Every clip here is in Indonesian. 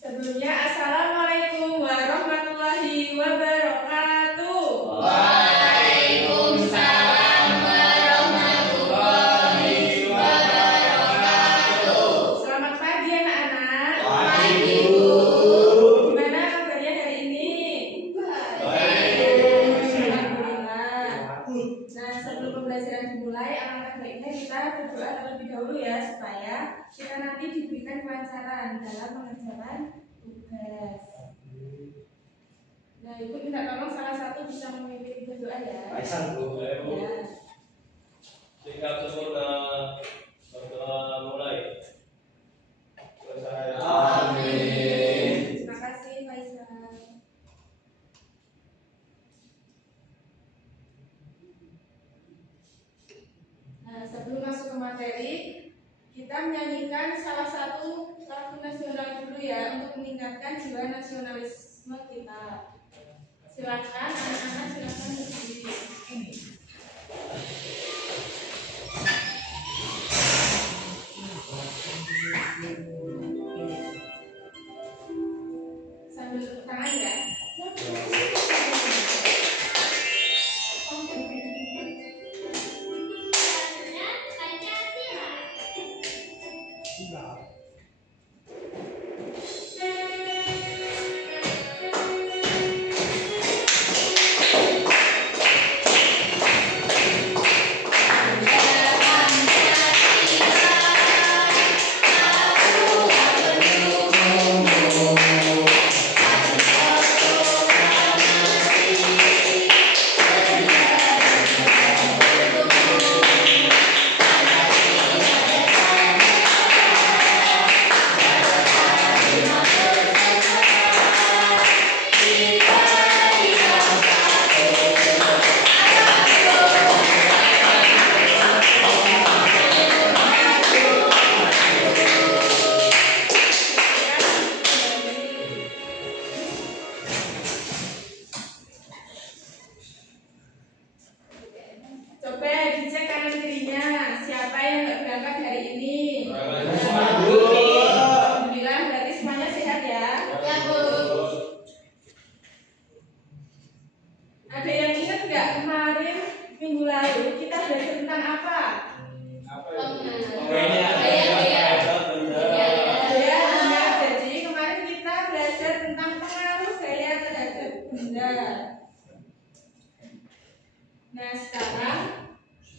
Sebelumnya, Assalamualaikum warahmatullahi wabarakatuh. Waalaikumsalam warahmatullahi wabarakatuh. Selamat pagi anak-anak. Pagi, Bu. Gimana kabarnya hari ini? Baik. Alhamdulillah. Nah, sebelum pembelajaran dimulai, alangkah baiknya kita berdoa terlebih dahulu ya, supaya kita nanti diberikan kelancaran dalam mengerjakan tugas. Nah, Ibu minta tolong salah satu bisa memimpin berdoa ya. Aisyah, Bu. Ya. Singkat sempurna, berdoa mulai. Selesai. Amin. Terima kasih Faisal. Nah, sebelum masuk ke materi, kita menyanyikan salah satu lagu nasional dulu ya, untuk meningkatkan jiwa nasionalisme kita. Silakan anak-anak, silakan berdiri. Sambil tepuk tangan ya. Coba dicek kanan kirinya, siapa yang nggak berangkat hari ini? Alhamdulillah, berarti semuanya sehat ya? Ya, Bu. Ada yang ingat nggak kemarin minggu lalu kita belajar tentang apa? Ya, jadi kemarin kita belajar tentang pengaruh gaya terhadap benda. Nah, sekarang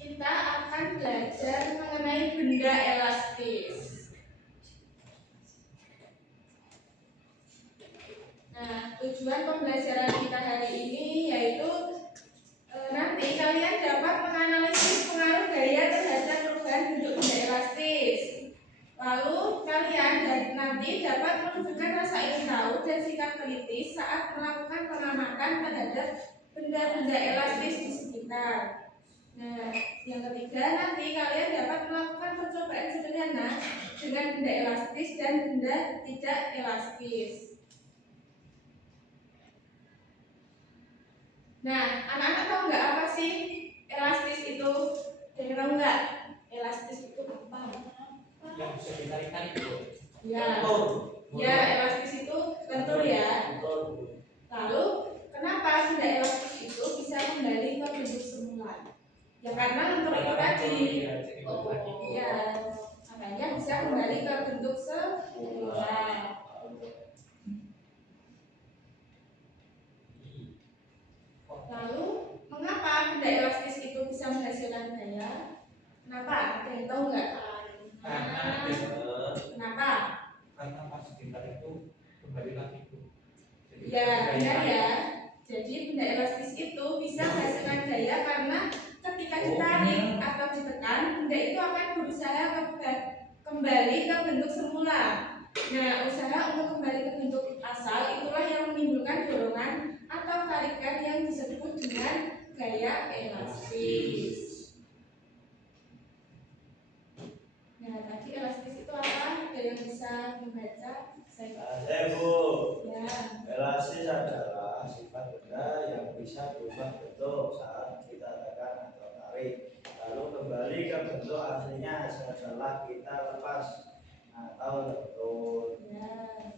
kita akan belajar mengenai benda elastis. Nah, tujuan pembelajaran kita hari ini yaitu nanti kalian dapat menganalisis pengaruh gaya terhadap perubahan bentuk benda elastis. Lalu kalian nanti dapat menunjukkan rasa ingin tahu dan sikap kritis saat melakukan pengamatan terhadap benda-benda elastis di sekitar. Nah, yang ketiga nanti kalian dapat melakukan percobaan sederhana dengan benda elastis dan benda tidak elastis. Nah, anak-anak tahu nggak apa sih elastis itu? Jadi tahu nggak? Elastis itu apa? Yang bisa ditarikan itu. Ya, ya elastis itu lentur ya. Lalu, kenapa benda elastis itu bisa kembali ke bentuk semula? Ya karena lentur itu tadi. Ya, makanya bisa kembali ke bentuk semula. Lalu, mengapa benda elastis itu bisa menghasilkan gaya? Kenapa? Ada yang tahu nggak? Kenapa? Karena pas sekitar itu kembali lagi, Bu. Ya, benar ya. Jadi benda elastis itu bisa menghasilkan gaya karena ketika ditarik atau ditekan, benda itu akan berusaha kembali ke bentuk semula. Nah, usaha untuk kembali ke bentuk asal itulah yang menimbulkan dorongan atau tarikan yang disebut dengan gaya elastis. Nah, tadi elastis itu apa? Ada yang bisa membaca? Bu. Ya. Elastis adalah sifat benda yang bisa berubah bentuk saat kita tekan atau tarik, lalu kembali ke bentuk aslinya setelah setelah kita lepas atau lentur. Ya.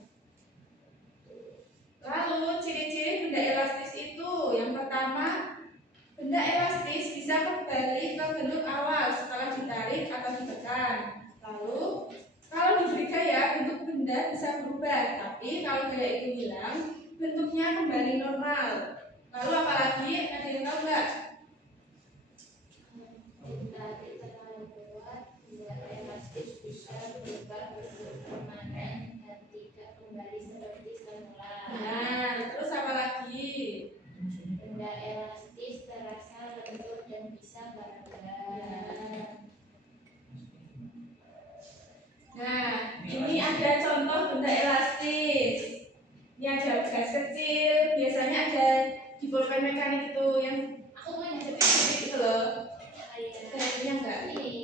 Lalu ciri-ciri benda elastis itu yang pertama, benda elastis bisa kembali ke bentuk awal setelah ditarik atau ditekan. Lalu kalau diberi gaya, bentuk benda bisa berubah, tapi kalau gaya itu hilang, bentuknya kembali normal. Lalu apalagi, ada yang tahu nggak? Ditarik terlalu kuat, benda elastis bisa berubah bentuk permanen dan tidak kembali seperti semula. Nah, terus apa lagi? Benda elastis terasa lentur dan bisa bergerak. Nah, ini ada contoh benda elastis. Ini ada gas kecil, biasanya ada di pulpen mekanik itu yang Aku punya kecil gitu loh. kayak Ada punya nggak? ini.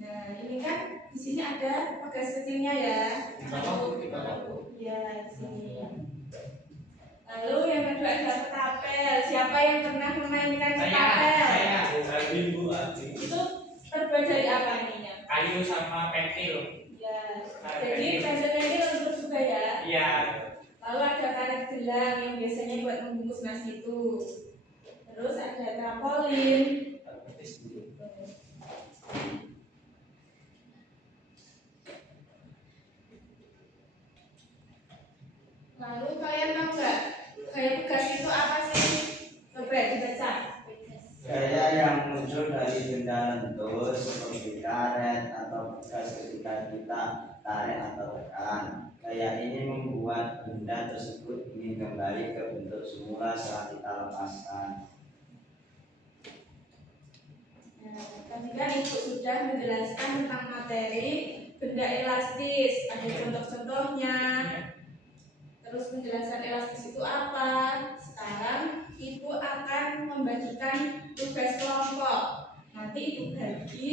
Nah, ini kan di sini ada gas kecilnya ya. Di bawah, di bawah. Ya, di sini. Lalu yang kedua ada ketapel. Siapa yang pernah memainkan ketapel? Itu terbuat dari apa ininya? Kayu sama pentil. Ya. Jadi pensilnya ini lentur juga ya. Iya. Lalu ada karet gelang yang biasanya buat membungkus nasi itu. Terus ada trampolin. Lalu kalian tahu nggak gaya pegas itu apa sih? Coba dibaca. Gaya yang muncul dari benda lentur seperti karet atau bekas ketika kita tarik atau tekan. Gaya ini membuat benda tersebut ingin kembali ke bentuk semula setelah kita lepaskan. Nah, tadi kan Ibu sudah menjelaskan tentang materi benda elastis. Ada contoh-contohnya. Terus penjelasan elastis itu apa? Sekarang Ibu akan membagikan tugas kelompok. Nanti Ibu bagi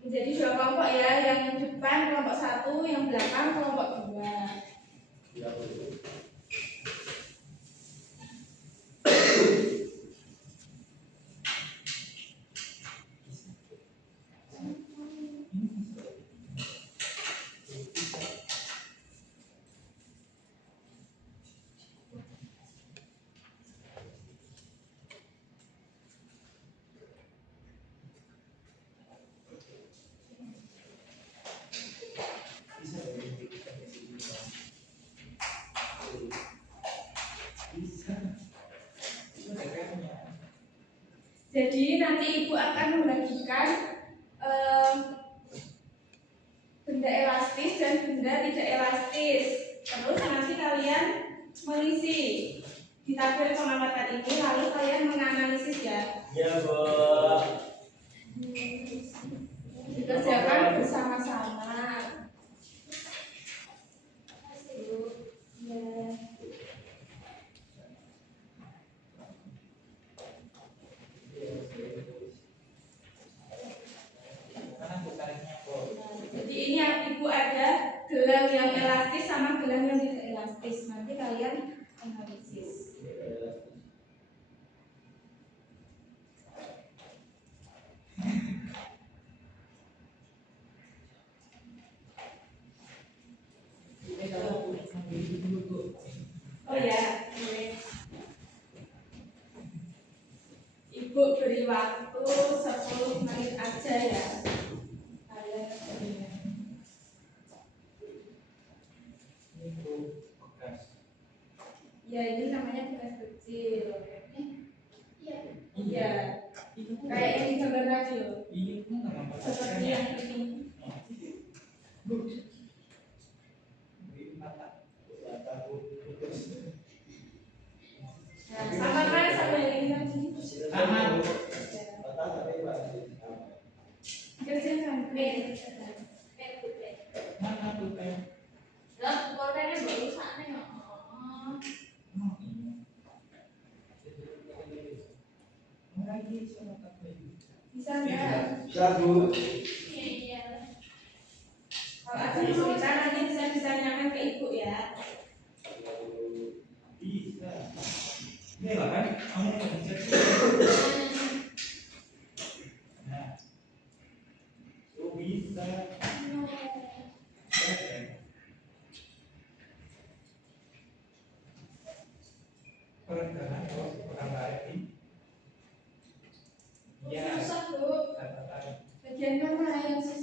menjadi 2 kelompok ya. Yang depan kelompok 1, yang belakang kelompok 2. Jadi nanti Ibu akan membagikan benda elastis dan benda tidak elastis. Terus nanti kalian mengisi di tabel pengamatan ini, lalu kalian menganalisis ya. Ya, Bu. Dikerjakan bersama-sama. Ya. Mana tukarnya kok? Jadi ini yang Ibu ada gelang yang elastis sama gelang yang tidak elastis. Nanti kalian analisis. Oh ya, boleh. Ibu beri waktu 10 menit aja ya. Kalian kerjain. Itu bekas. Ya ini namanya bekas kecil. Iya. Iya. Kayak yang di gambar tadi loh. Ini kan nama Seperti yang ini. Nah, sama kan sama yang ini tadi. Sama. Kerjakan. Mana tuh pen? Lah, pulpennya baru sak nih. Oh. Bisa enggak? Bisa, Bu. Iya. Kalau ada kesulitan nanti bisa ditanyakan ke Ibu ya. Bisa. Ini lah kan, kamu mau dicek. Nah, so bisa.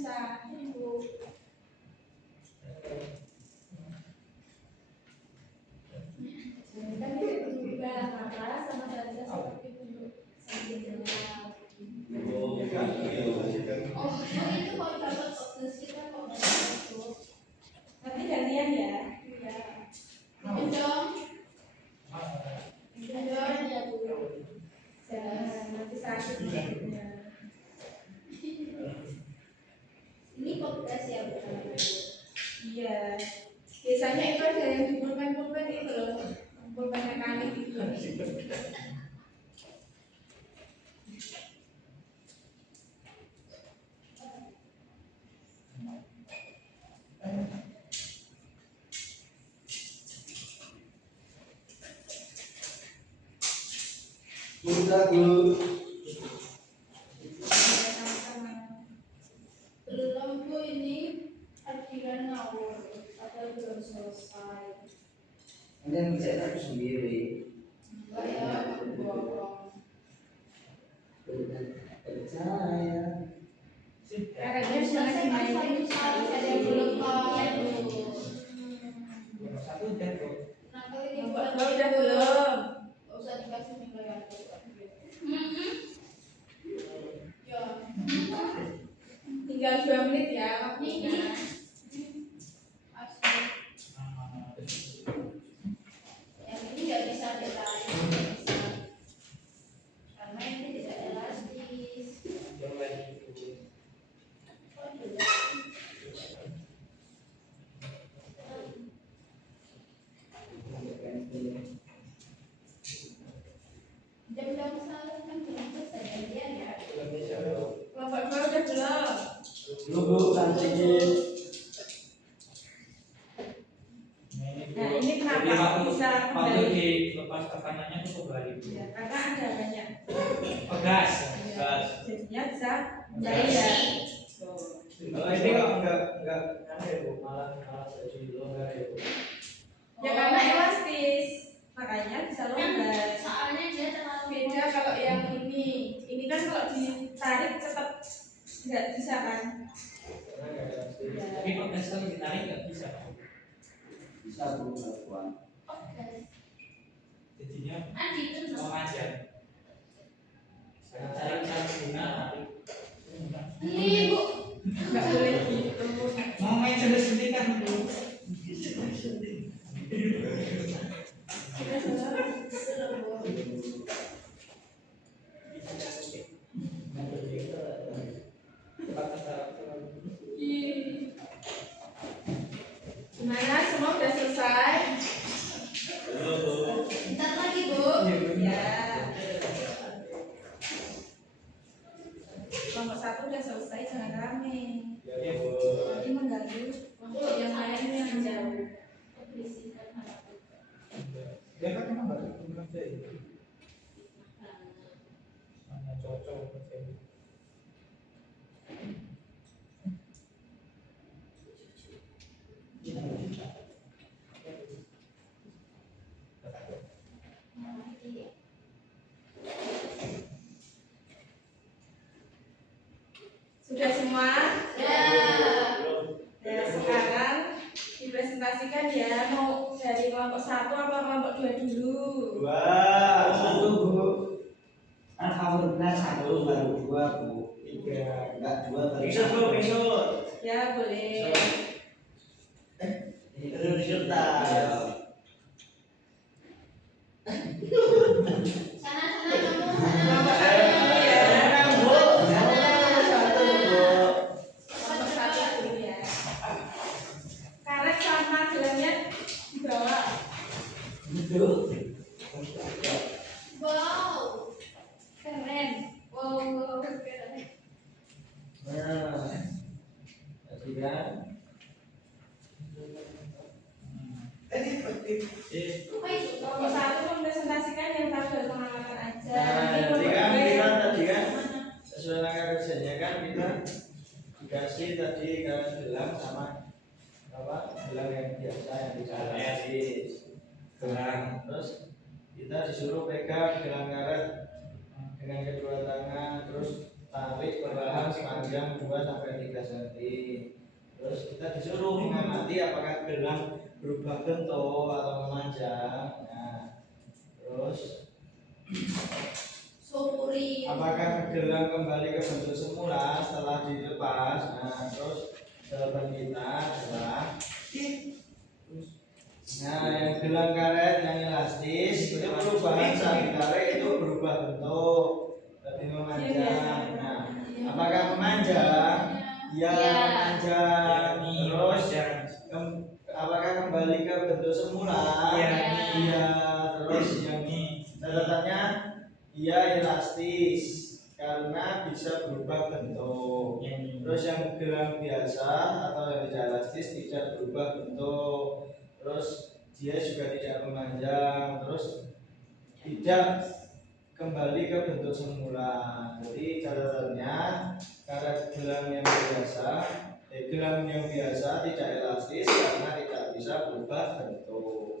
bisa. Ibu. Jadi kan tidak juga maka sama saja seperti tunjuk sampingnya. Oh, iya. Oh, itu kalau dapat tugas kita kok nggak masuk. Nanti gantian ya. Iya. Itu dong. Itu dong ya Bu. Jangan nanti sakit maksudnya. Ini podcast ya Bu. Iya. Biasanya itu ada yang di pulpen itu loh. Pulpen mekanik itu. Kita Bu. Sama-sama. Belum Bu, ini artikan ngawur atau belum selesai. Ini yang bisa aku sendiri. Enggak ya, aku bohong. Percaya. Caranya Selesai gimana kan gimana satu itu? salah ada yang belum kan Bu. Nomor satu udah tuh. Nah kalau ini Nomor buat dua udah belum. nggak usah dikasih nilai aku. Ya. Tinggal 2 menit ya waktunya. Asli. Yang ini nggak bisa ditarik, nggak bisa. Karena ini tidak elastis. Jauh lagi itu. Oh, tidak. Jam-jam salah kan belum selesai gantian ya. Belum bisa tuh. Kelompok 2 udah belum. Lu Bu, lanjutin. Nah, ini kenapa Jadi waktu bisa waktu kembali? dilepas tekanannya tuh kembali. Ya, karena ada banyak. Pegas. Ya, jadinya bisa Enggak. kembali ya. Kalau ini kok enggak aneh Bu, malah jadi longgar ya Bu. Ya karena elastis, makanya bisa longgar. Soalnya dia terlalu Beda kalau yang ini kan kalau ditarik tetap nggak bisa kan? Karena enggak elastis. Ya. Tapi pegas kalau ditarik nggak bisa. Bisa Bu, enggak kuat. Oke. Jadinya Adi kan mau ngajak. Saya cari cara guna tarik. ini Bu. Nggak boleh gitu. Mau main suntik-suntikan Bu. Sudah selesai. Belum Bu. Cepat kesana. Gimana? Semua udah selesai? Bentar lagi Bu. Ya. Kelompok 1 udah selesai, jangan rame. Ya Bu. Nanti mengganggu Untuk yang lain yang jauh. Berisikan harapan. Dia kan memang baru kemudian itu. Hanya cocok aja. Sudah semua? Ya. Ya, sekarang dipresentasikan ya, mau dari kelompok 1 apa kelompok 2 dulu? Dua, satu Bu. Kan kamu benar satu baru dua Bu. Tiga, enggak dua baru satu. Besok. Ya, boleh. Terus disertai. Sana kamu Kelompok sana. 1 dulu ya. Satu Bu. Kelompok 1 dulu ya. Karet sama gelamnya di bawah. Betul. Wow. Keren. Wow, keren. Nah, tadi kan. Apa itu? Kelompok 1 mempresentasikan yang tabel pengamatan aja. Nah, Ini tadi kelompok kan 2 kita yang tadi kan sesuai langkah kerjanya kan kita dikasih tadi garis gelang sama apa gelang yang biasa yang dikasih gelang, terus kita disuruh pegang gelang karet dengan kedua tangan, terus tarik perlahan sepanjang 2 sampai 3 cm. Terus kita disuruh mengamati apakah gelang berubah bentuk atau memanjang. Nah, terus Syukuri. apakah gelang kembali ke bentuk semula setelah dilepas? Nah, terus jawaban kita adalah yang gelang karet yang elastis itu perubahan saat ditarik itu berubah bentuk, lebih memanjang. Nah, apakah memanjang? Ya, memanjang. Terus apakah kembali ke bentuk semula? Iya. Terus yang catatannya iya elastis karena bisa berubah bentuk. Terus yang gelang biasa atau yang tidak elastis tidak berubah bentuk. Terus dia juga tidak memanjang. Terus tidak kembali ke bentuk semula. Jadi catatannya karet gelang yang biasa tidak elastis karena tidak bisa berubah bentuk.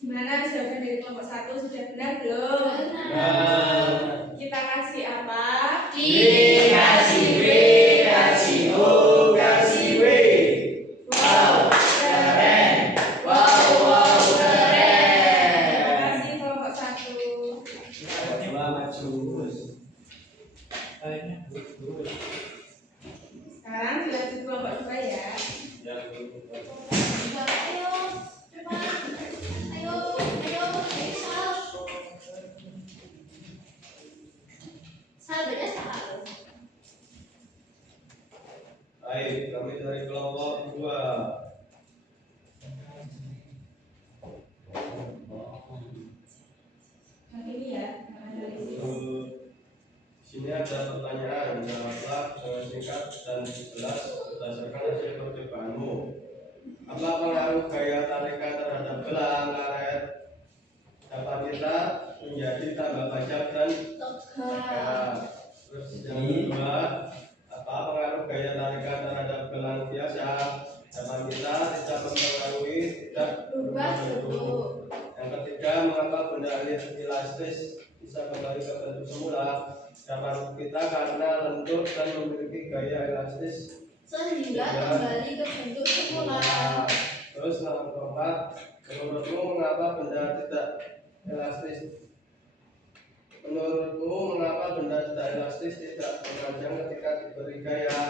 Gimana jawaban dari kelompok 1 sudah benar belum? Benar. Kita kasih apa? Kasih W, kasih O, kasih W. Wow, keren. Wow, keren. Terima kasih kelompok 1. Dua maju. Sekarang dilanjut kelompok 2 ya. Baik, kami dari kelompok 2. Yang ini ya, analisis. Sini ada pertanyaan, jawablah dengan singkat dan jelas berdasarkan hasil percobaanmu. Apa pengaruh gaya tarikan terhadap gelang karet dapat kita menjadi tambah panjang dan tegak? Terus yang kedua, apa pengaruh gaya tarikan terhadap gelang biasa dapat kita tidak mempengaruhi tidak berubah bentuk? Yang ketiga, mengapa benda elastis bisa kembali ke bentuk semula? Dapat kita karena lentur dan memiliki gaya elastis sehingga kembali ke bentuk semula. Terus yang keempat, menurutmu mengapa benda tidak elastis? Menurutmu mengapa benda tidak elastis tidak memanjang ketika diberi gaya?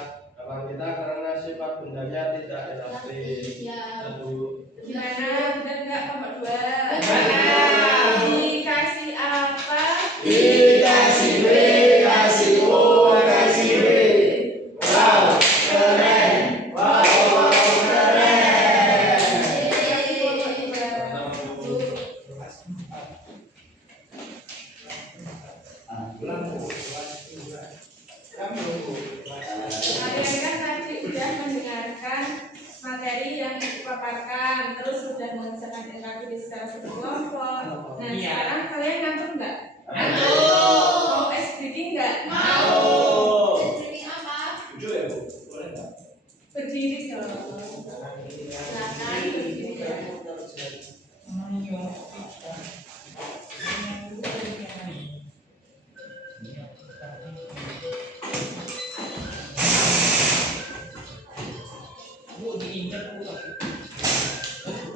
Dapat kita karena sifat bendanya tidak elastis. Lalu Gimana? Benar nggak kelompok 2? Benar. Dikasih apa? Kasih W, kasih O, kasih W. Wow, keren. Wow, keren. Dikasih kelompok 2. Kalian kan tadi sudah mendengarkan materi yang dipaparkan, terus sudah mengerjakan LKPD secara berkelompok. Nah, sekarang kalian ngantuk nggak? Mau ice breaking nggak? Ini apa? Jujur ya, Bu? Boleh nggak? Berdiri dong. Silakan berdiri ya. Bu, diinjak, Bu.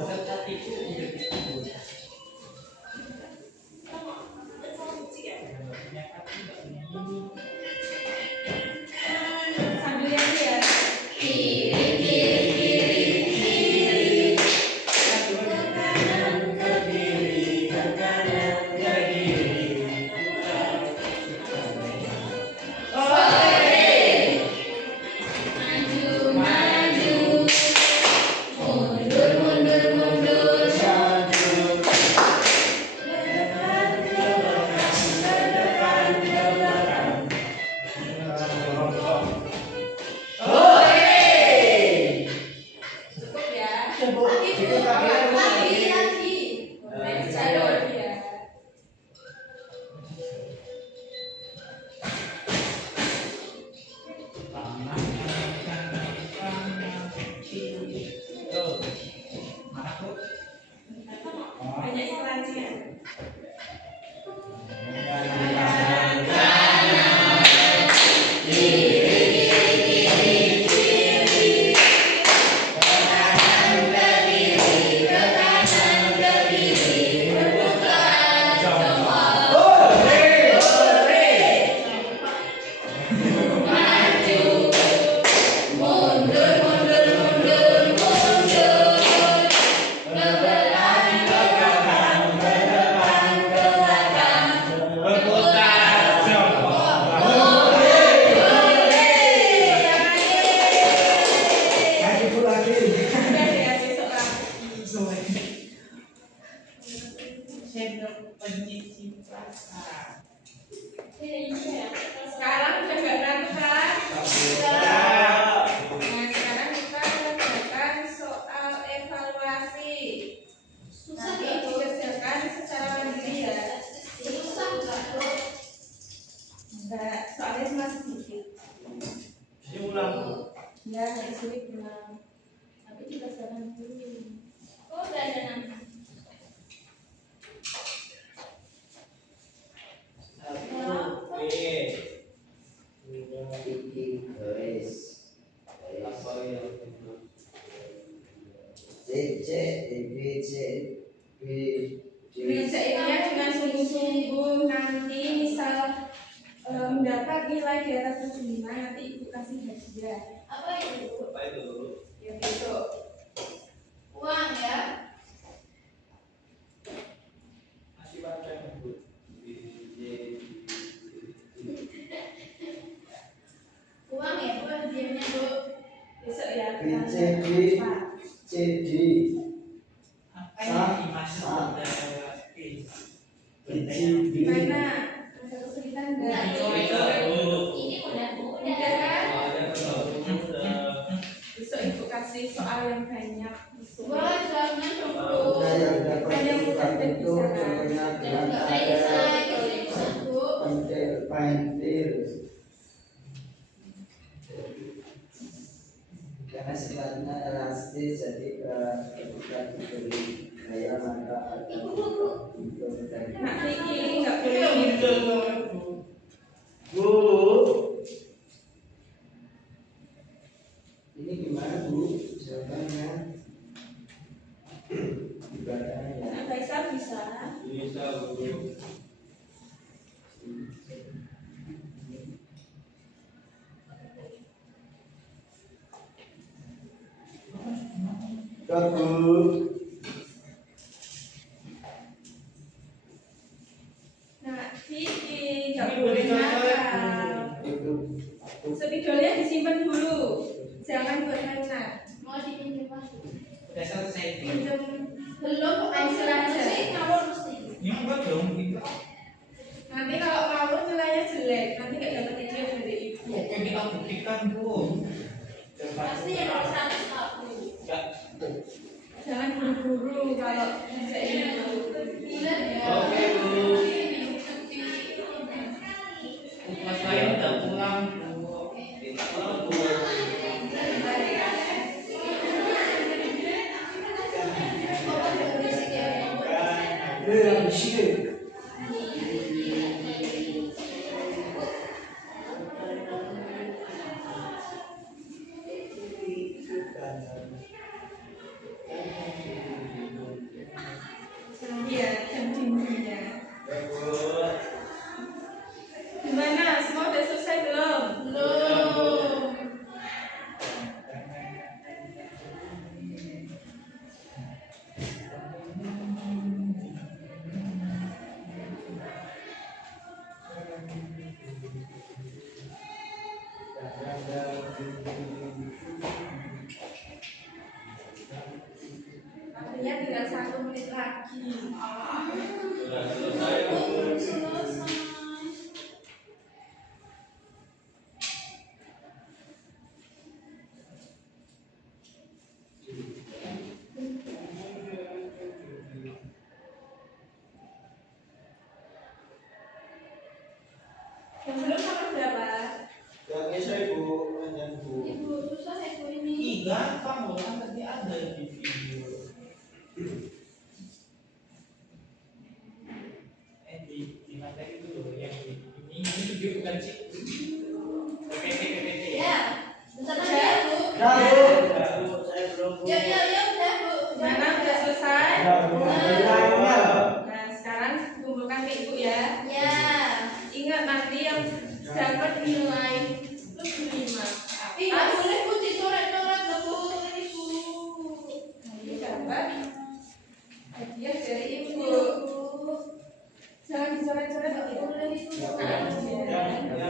Bukan kaki, Bu. Sambil nyanyi ya. naik sulit pulang. Tapi juga saran dulu. Oh, udah ada nama. Iki garis Apa ya? C C B C B D Baca ilmiah dengan sungguh-sungguh. Nanti misal mendapat nilai di atas 75, nanti ibu kasih hadiah. Apa itu? Apa itu? Ya besok. Uang ya? Masih panjang Bu. Uang ya, Bu, hadiahnya, Bu. Besok ya. B C D C D Apa yang dimaksud dari B Gimana? Ada kesulitan enggak? Ini udah Udah kan? Udah. Besok ibu kasih soal yang banyak. Wah, jangan dong, Bu. Nah, yang dapat diubah bentuk contohnya dengan Nggak bisa, karet itu bisa, Bu. pentil karena sifatnya elastis jadi ketika diberi gaya maka akan bentuk dan Nak Vicky nggak boleh gitu. Bu, ini gimana Bu jawabannya? Ibadahnya ya. Nak Faisal bisa. Bisa Bu. Dot Bu. Nak Vicky nggak boleh nakal. Itu Spidolnya disimpan dulu. Jangan buat mainan. Mau dipinjam, Pak? udah selesai. Pinjam Belum, kok pensil aja. sih ngawur mesti. Yang buat dong gitu. Nanti kalau ngawur nilainya jelek, nanti nggak dapat hadiah dari ibu. Oke, kita buktikan Bu. Pasti yang nomor 100 aku. Enggak. Jangan buru-buru kalau ngerjain ibu. Bulan ya. Oke Bu. Mas lain udah pulang Bu. Pulang Bu. Oh, ada berisik ya. yang sih. Iya, jam dindingnya. Ya Bu. Gimana? Semua udah selesai belum? Belum. Artinya tinggal 1 menit lagi. Sudah selesai Bu. Selesai. Yang belum nomor berapa? Yang saya Bu, panjang Bu. Ibu, susah ya, Bu, ini. Ih, gampang loh, kan tadi ada di video. Di materi itu loh, yang ini video bukan sih. PPT. Ya. Bentar lagi ya, Bu. Nah, Bu, saya belum Bu. Ya, udah, Bu. Gimana? Udah selesai? Udah, Bu. Nilainya. Nah, sekarang kumpulkan ke ibu ya. Ya. Ingat nanti yang dapat nilai plus 5. Ih, nggak boleh, Bu, dicoret-coret loh, Bu. Ini, Bu. Nanti dapat hadiah dari ibu. Bu. Jangan dicoret-coret Nggak ya. boleh itu. Yang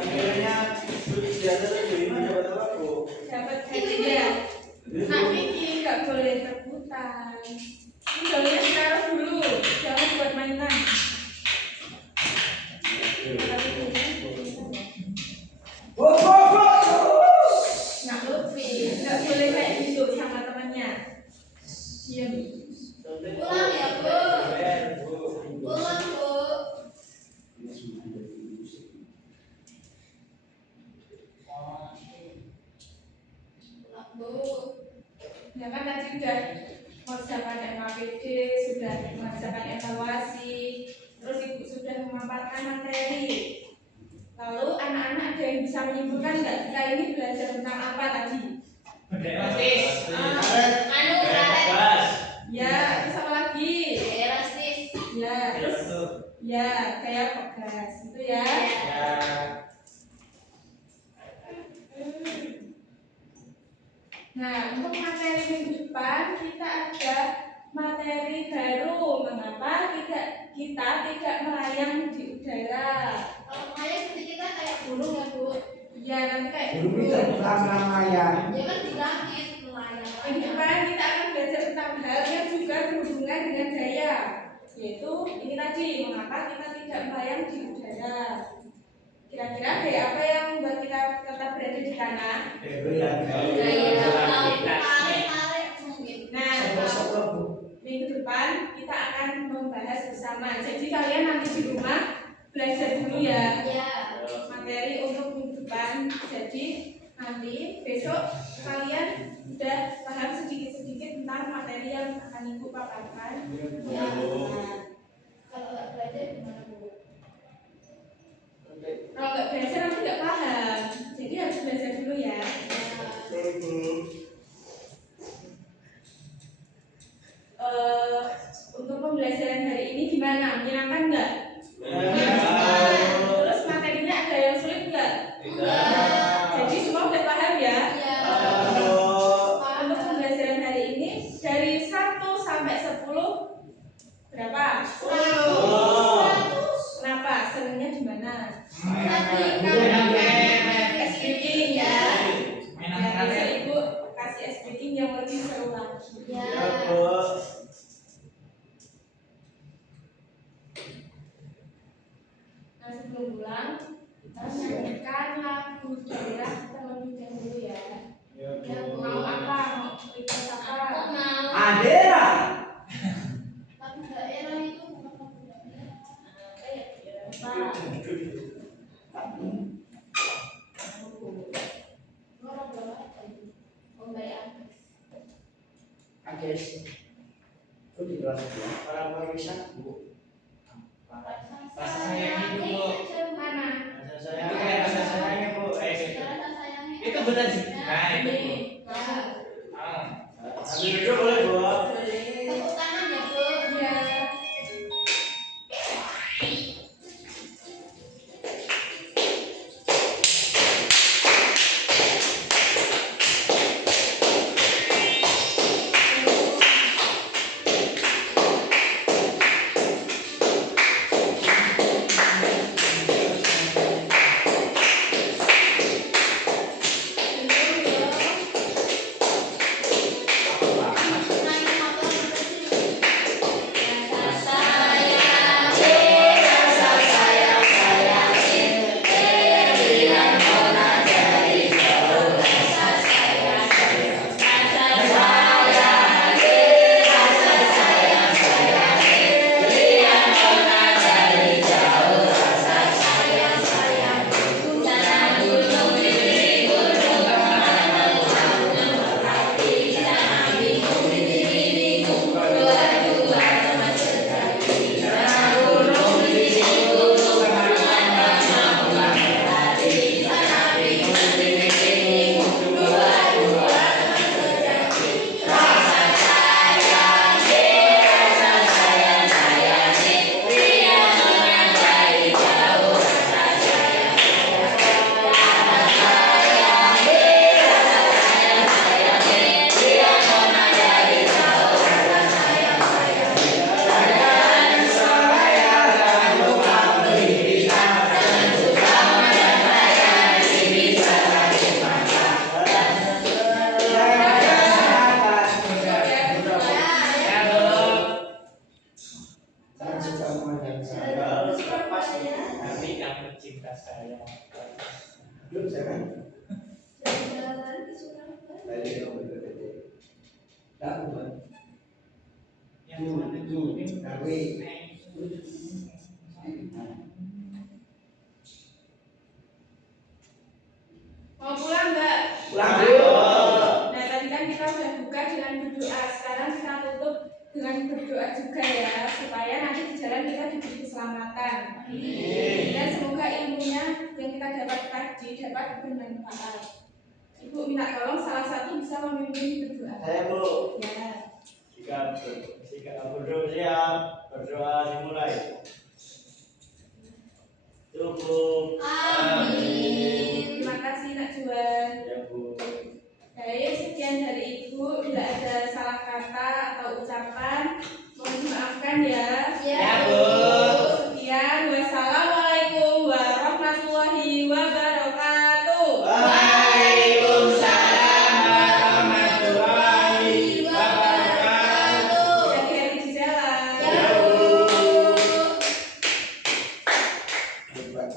nilainya di atas 75 dapat apa Bu? Dapat hadiah. Nak Vicky nggak boleh rebutan. Tinggalnya sekarang dulu, jangan buat mainan. Bu, Bu, Bu. Nak Lutfi nggak boleh kayak gitu sama temannya. Diam. Pulang ya, Bu. Bu. Pulang, Bu. Pulang, Bu. Ya kan tadi sudah mengerjakan MAPD, sudah mengerjakan evaluasi, terus ibu sudah memaparkan materi. Lalu anak-anak ada yang bisa menyimpulkan nggak kita ini belajar tentang apa tadi? Elastis. Anu karet. Bebas. Ya, terus apa lagi? Elastis. Ya, terus ya kayak pegas itu ya. Ya. Nah, untuk materi minggu depan kita ada materi baru. Mengapa kita tidak melayang di udara? Kalau kayak seperti kita kayak burung ya Bu. Ya, nanti kayak Burung itu bukan melayang. Dia kan di langit melayang. minggu depan kita akan belajar tentang hal yang juga berhubungan dengan daya, yaitu ini tadi, mengapa kita tidak melayang di udara. Kira-kira daya apa yang membuat kita tetap berada di tanah? Nah, minggu depan kita akan membahas bersama. Jadi kalian nanti di rumah belajar dulu ya materi untuk minggu depan. Jadi nanti besok kalian sudah paham sedikit-sedikit tentang materi yang akan ibu paparkan. Ya. Kalau nggak belajar gimana Bu? Kalau nggak belajar nanti nggak paham. Jadi harus belajar dulu ya. Untuk pembelajaran hari ini gimana? Menyenangkan nggak? Terus materinya ada yang sulit nggak? Jadi semua udah paham ya? Untuk pembelajaran hari ini dari 1 sampai 10 berapa? 100. Kenapa? Senangnya di mana? Speaking ya. Ya, besok ibu kasih speaking yang lebih seru lagi. Nah, sebelum pulang kita nyanyikan lagu daerah terlebih dahulu ya. Mau apa? Mau request apa? Aku mau. Adera. Lagu daerah itu bukan lagu daerah. Apa? Agnes. Itu di kelas ya. Para pemirsa Bu. Rasa sayang itu, Bu. Mana? Saya Itu kayak rasa sayangnya, Bu. Itu benar sih. Nah, itu, Bu. Ambil video boleh Bu. Tepuk tangan ya Bu. Ya. Mau pulang nggak? Pulang. Nah, tadi sekarang kita tutup dengan berdoa juga ya, supaya nanti di jalan kita diberi keselamatan. Dan semoga ilmunya yang kita dapat tadi dapat bermanfaat. Ibu minta tolong salah satu bisa memimpin berdoa. Saya Bu. Ya. Jika berdoa siap, berdoa dimulai. Cukup. Amin. Terima kasih Nak Juan. Ya Bu. Baik, sekian dari Ibu. Bila ada salah kata atau ucapan, mohon dimaafkan ya. Ya, Bu. Sekian, wassalamualaikum warahmatullahi wabarakatuh. Waalaikumsalam warahmatullahi wabarakatuh. Hati-hati di jalan. Ya, Bu. Buat